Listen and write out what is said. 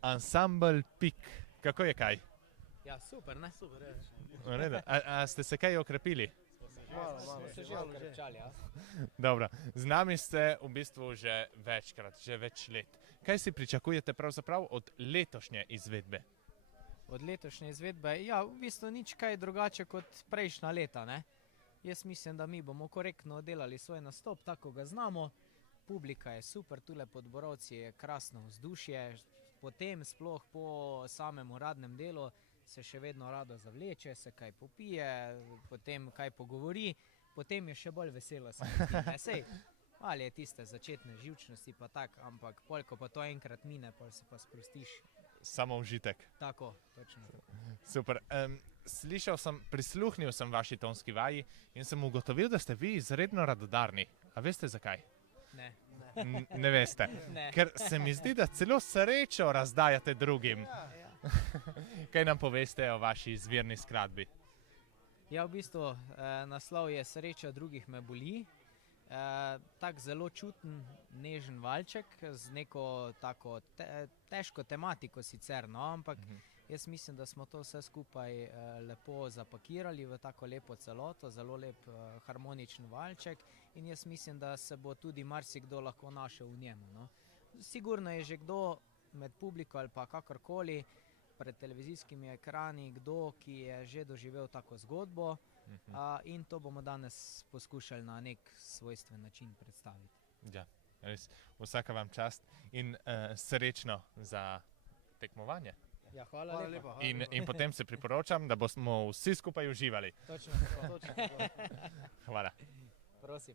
Ansambel Pik, kako je kaj? Ja, super, ne? Super, je. V redu. A ste se kaj okrepili? Malo se že okrepčali, ja. Dobro, z nami ste v bistvu že večkrat, že več let. Kaj si pričakujete pravzaprav od letošnje izvedbe? Od letošnje izvedbe, ja, v bistvu nič kaj drugače kot prejšnja leta, ne? Jaz mislim, da mi bomo korektno delali svoj nastop, tako ga znamo. Publika je super, tule pod Borovci je krasno vzdušje. Potem, sploh po samem uradnem delu, se še vedno rado zavleče, se kaj popije, potem kaj pogovori, potem je še bolj veselo se mi zdi, ne? Sej, malo je tiste začetne živčnosti pa tak, ampak pol, ko pa to enkrat mine, pol se pa sprostiš. Samo užitek. Tako, točno. Super. Slišal sem, prisluhnil sem vaši tonski vaji in sem ugotovil, da ste vi izredno radodarni. A veste zakaj? Ne. Ne veste. Ne. Ker se mi zdi, da celo srečo razdajate drugim. Kaj nam poveste o vaši izvirni skladbi? Ja, v bistvu naslov je Sreča drugih me boli. Tak zelo čuten, nežen valček z neko tako težko tematiko sicer, no, ampak jaz mislim, da smo to vse skupaj lepo zapakirali v tako lepo celoto, zelo lep harmoničen valček in jaz mislim, da se bo tudi marsikdo lahko našel v njemu, no. Sigurno je že kdo med publiko ali pa kakorkoli pred televizijskimi ekrani, kdo, ki je že doživel tako zgodbo, in to bomo danes poskušali na nek svojstven način predstaviti. Ja, res. Vsaka vam čast in srečno za tekmovanje. Ja, hvala lepa. In potem se priporočam, da bomo vsi skupaj uživali. Točno. Hvala. Prosim.